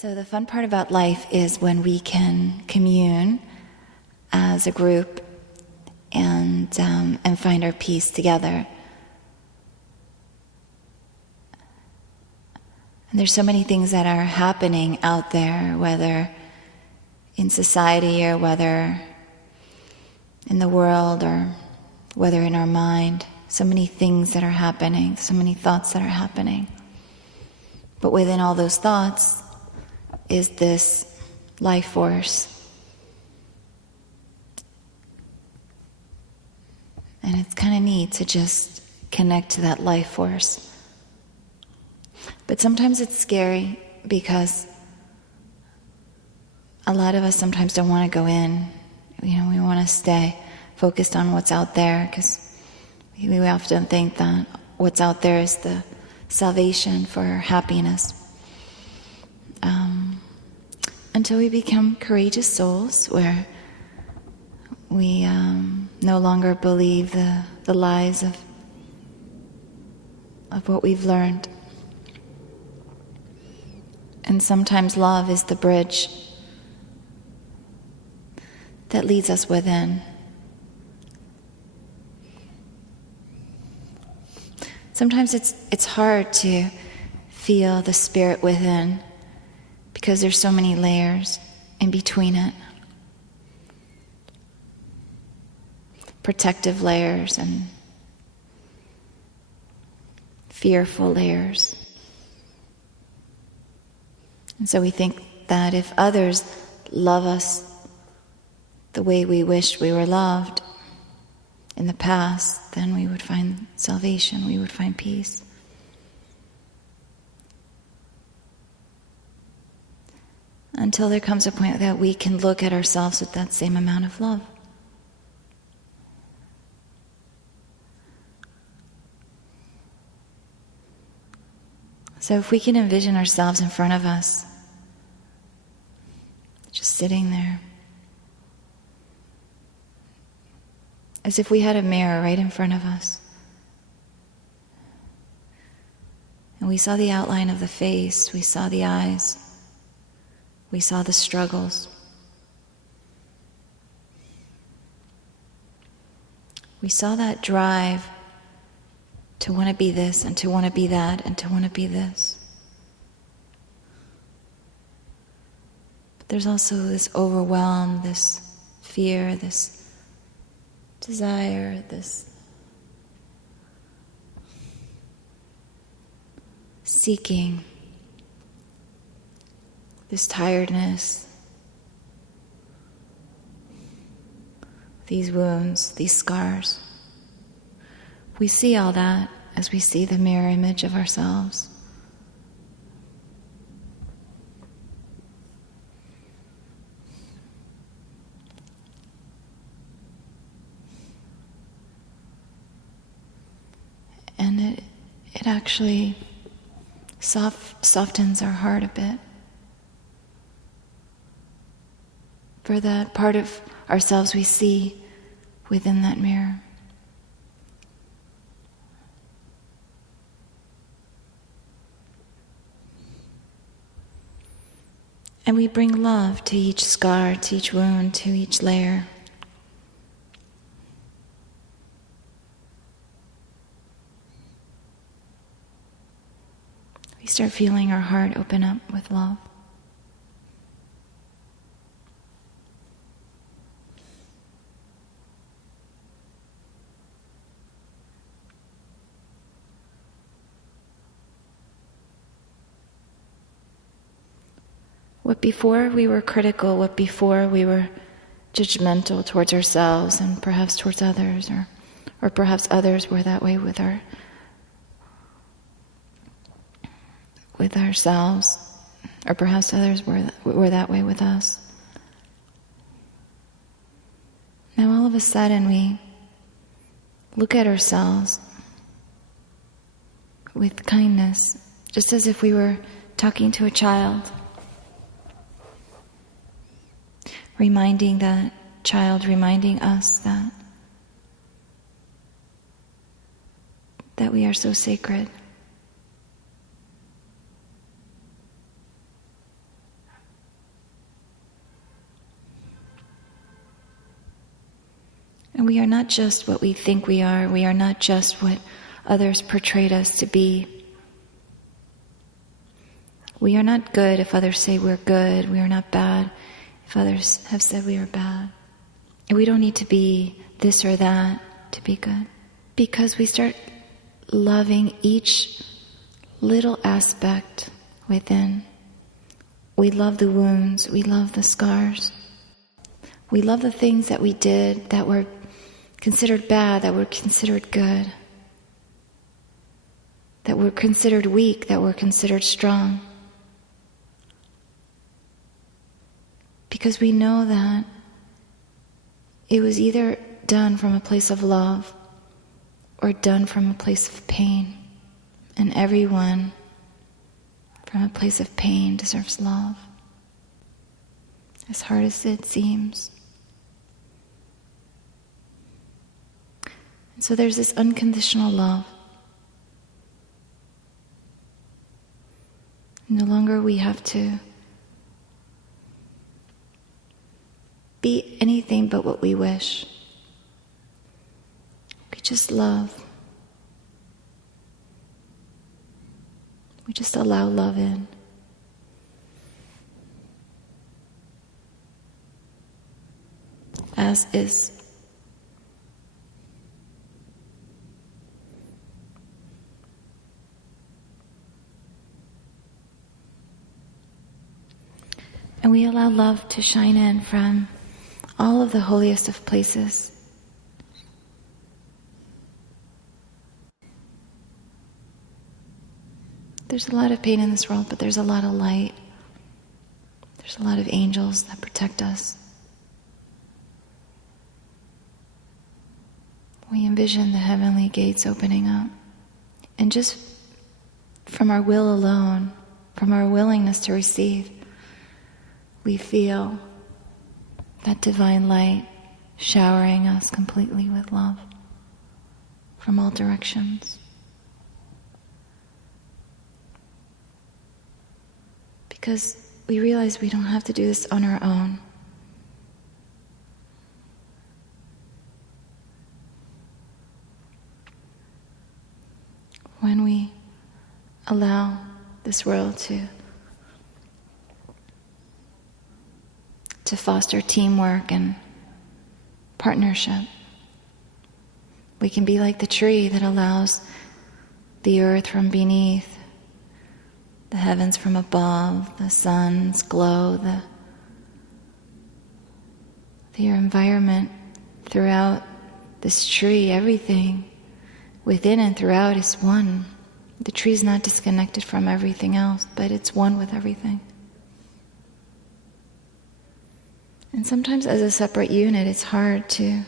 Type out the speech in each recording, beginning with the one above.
So the fun part about life is when we can commune as a group and find our peace together. And there's so many things that are happening out there, whether in society or whether in the world or whether in our mind. So many things that are happening, so many thoughts that are happening. But within all those thoughts is this life force. And it's kind of neat to just connect to that life force. But sometimes it's scary because a lot of us sometimes don't want to go in. We want to stay focused on what's out there because we often think that what's out there is the salvation for happiness. Until we become courageous souls where we no longer believe the lies of what we've learned. And sometimes love is the bridge that leads us within. Sometimes it's hard to feel the spirit within because there's so many layers in between it. Protective layers and fearful layers. And so we think that if others love us the way we wished we were loved in the past, then we would find salvation, we would find peace. Until there comes a point that we can look at ourselves with that same amount of love. So if we can envision ourselves in front of us, just sitting there, as if we had a mirror right in front of us, and we saw the outline of the face, we saw the eyes, we saw the struggles, we saw that drive to want to be this and to want to be that and to want to be this. But there's also this overwhelm, this fear, this desire, this seeking, this tiredness, these wounds, these scars. We see all that as we see the mirror image of ourselves. And it actually softens our heart a bit. For that part of ourselves we see within that mirror. And we bring love to each scar, to each wound, to each layer. We start feeling our heart open up with love. What before we were critical, what before we were judgmental towards ourselves and perhaps towards others, or perhaps others were that way with ourselves, or perhaps others were that way with us. Now all of a sudden we look at ourselves with kindness, just as if we were talking to a child. Reminding that child, reminding us that we are so sacred. And we are not just what we think we are. We are not just what others portrayed us to be. We are not good if others say we're good. We are not bad if others have said we are bad. And we don't need to be this or that to be good. Because we start loving each little aspect within. We love the wounds. We love the scars. We love the things that we did that were considered bad, that were considered good, that were considered weak, that were considered strong. Because we know that it was either done from a place of love or done from a place of pain. And everyone from a place of pain deserves love, as hard as it seems. And so there's this unconditional love. No longer we have to be anything but what we wish. We just love. We just allow love in. As is. And we allow love to shine in from all of the holiest of places. There's a lot of pain in this world, but there's a lot of light. There's a lot of angels that protect us. We envision the heavenly gates opening up. And just from our will alone, from our willingness to receive, we feel that divine light showering us completely with love from all directions. Because we realize we don't have to do this on our own. When we allow this world to foster teamwork and partnership, we can be like the tree that allows the earth from beneath, the heavens from above, the sun's glow, the environment throughout this tree, everything within and throughout is one. The tree's not disconnected from everything else, but it's one with everything. And sometimes as a separate unit, it's hard to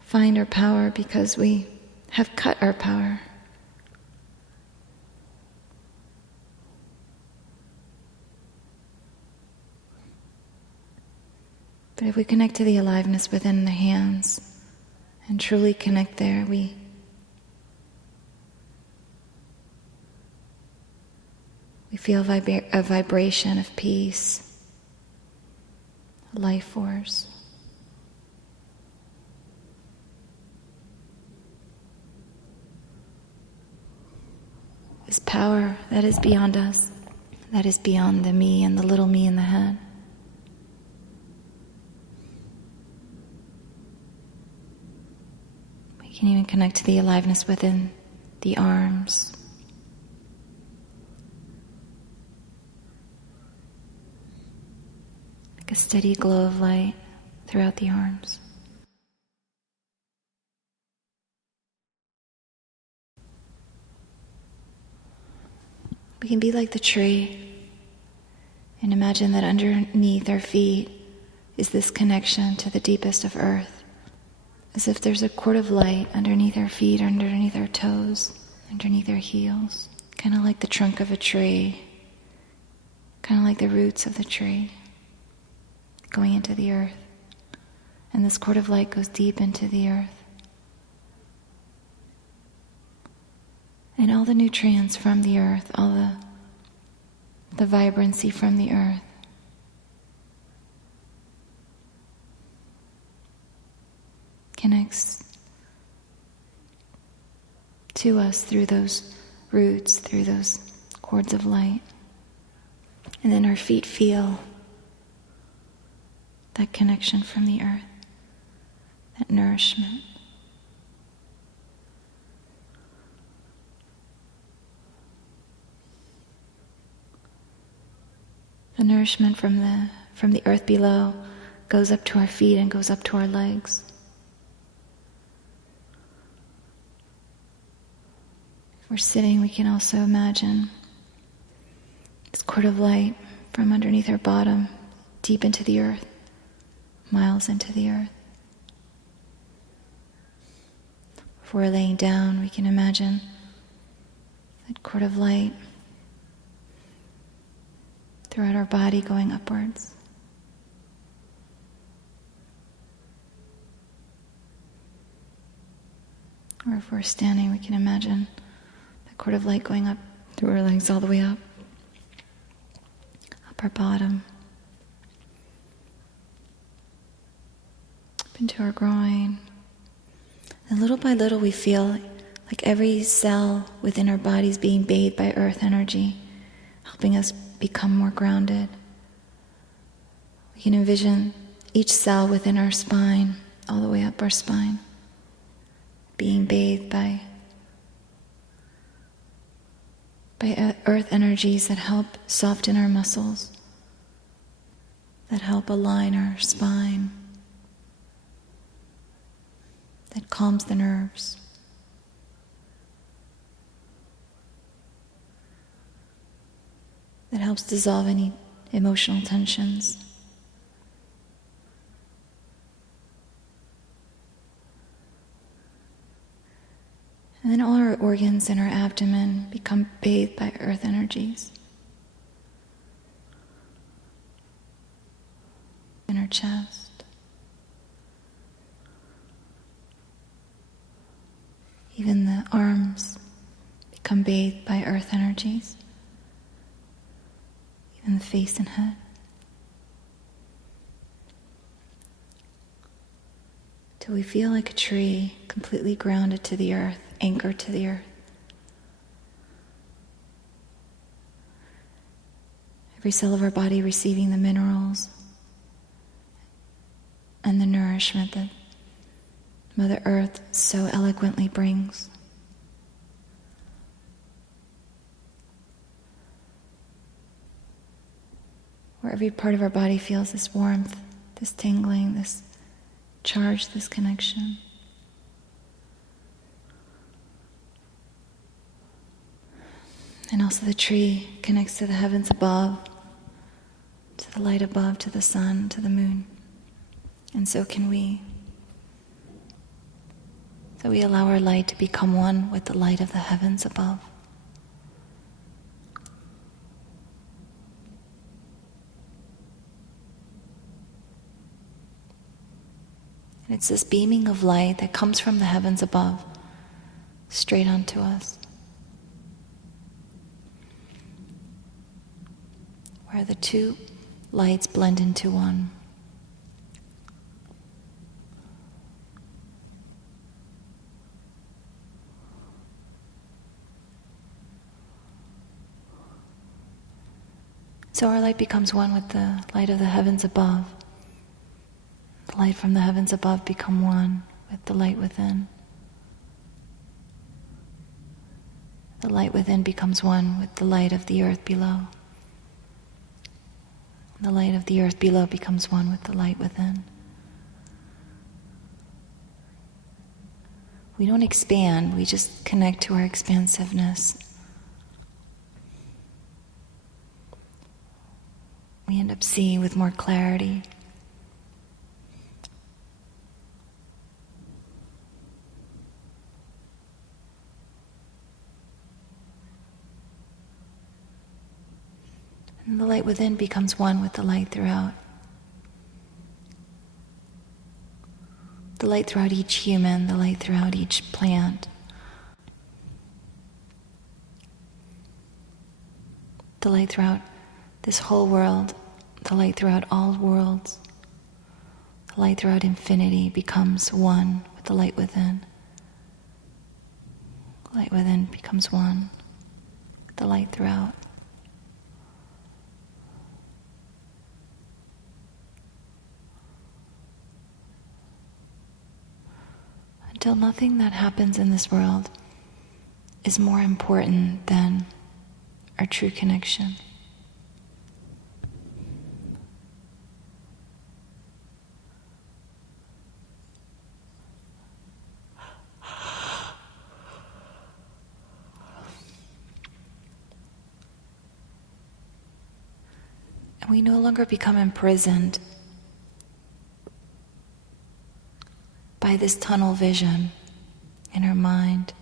find our power because we have cut our power. But if we connect to the aliveness within the hands and truly connect there, we feel a vibration of peace, life force. This power that is beyond us, that is beyond the me and the little me in the head. We can even connect to the aliveness within the arms. A steady glow of light throughout the arms. We can be like the tree and imagine that underneath our feet is this connection to the deepest of earth, as if there's a cord of light underneath our feet, underneath our toes, underneath our heels, kind of like the trunk of a tree, kind of like the roots of the tree, going into the earth. And this cord of light goes deep into the earth. And all the nutrients from the earth, all the vibrancy from the earth can to us through those roots, through those cords of light. And then our feet feel that connection from the earth, that nourishment. The nourishment from the earth below goes up to our feet and goes up to our legs. If we're sitting, we can also imagine this cord of light from underneath our bottom, deep into the earth, miles into the earth. If we're laying down, we can imagine that cord of light throughout our body going upwards. Or if we're standing, we can imagine that cord of light going up through our legs all the way up our bottom, up into our groin. And little by little we feel like every cell within our body is being bathed by earth energy, helping us become more grounded. We can envision each cell within our spine, all the way up our spine, being bathed by earth energies that help soften our muscles, that help align our spine, that calms the nerves. That helps dissolve any emotional tensions. And then all our organs in our abdomen become bathed by earth energies. In our chest. Even the arms become bathed by earth energies. Even the face and head. Till we feel like a tree completely grounded to the earth, anchored to the earth. Every cell of our body receiving the minerals and the nourishment that Mother Earth so eloquently brings. Where every part of our body feels this warmth, this tingling, this charge, this connection. And also the tree connects to the heavens above, to the light above, to the sun, to the moon. And so can we. So we allow our light to become one with the light of the heavens above. And it's this beaming of light that comes from the heavens above, straight onto us. Where the two lights blend into one. So our light becomes one with the light of the heavens above. The light from the heavens above become one with the light within. The light within becomes one with the light of the earth below. The light of the earth below becomes one with the light within. We don't expand, we just connect to our expansiveness. We end up seeing with more clarity. And the light within becomes one with the light throughout. The light throughout each human, the light throughout each plant. The light throughout this whole world, the light throughout all worlds, the light throughout infinity becomes one with the light within. Light within becomes one with the light throughout. Until nothing that happens in this world is more important than our true connection. And we no longer become imprisoned by this tunnel vision in our mind,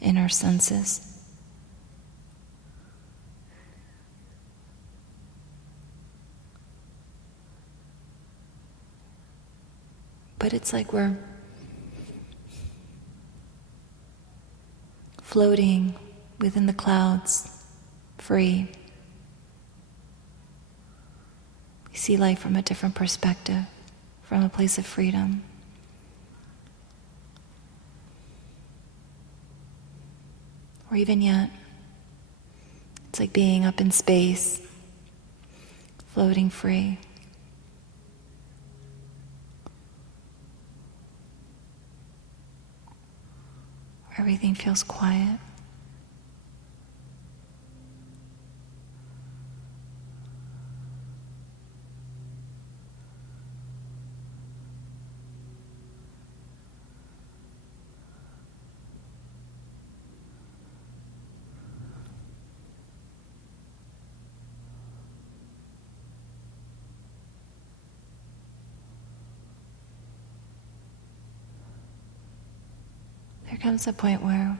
in our senses. But it's like we're floating within the clouds, free. We see life from a different perspective, from a place of freedom. Or even yet, it's like being up in space, floating free. Where everything feels quiet. There comes a point where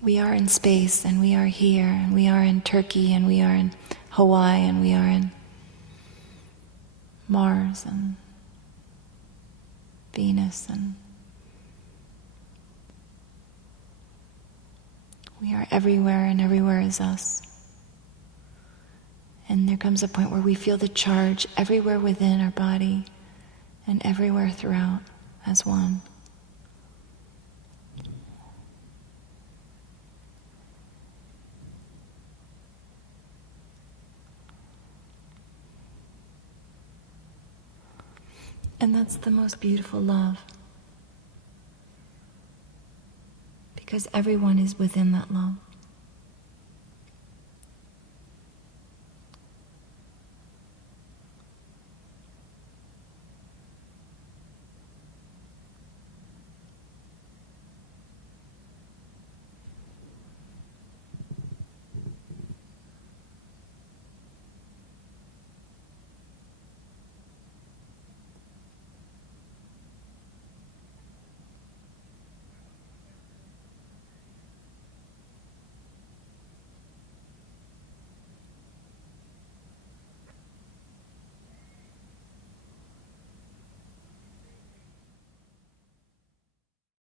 we are in space and we are here and we are in Turkey and we are in Hawaii and we are in Mars and Venus and we are everywhere and everywhere is us. And there comes a point where we feel the charge everywhere within our body and everywhere throughout as one. And that's the most beautiful love. Because everyone is within that love.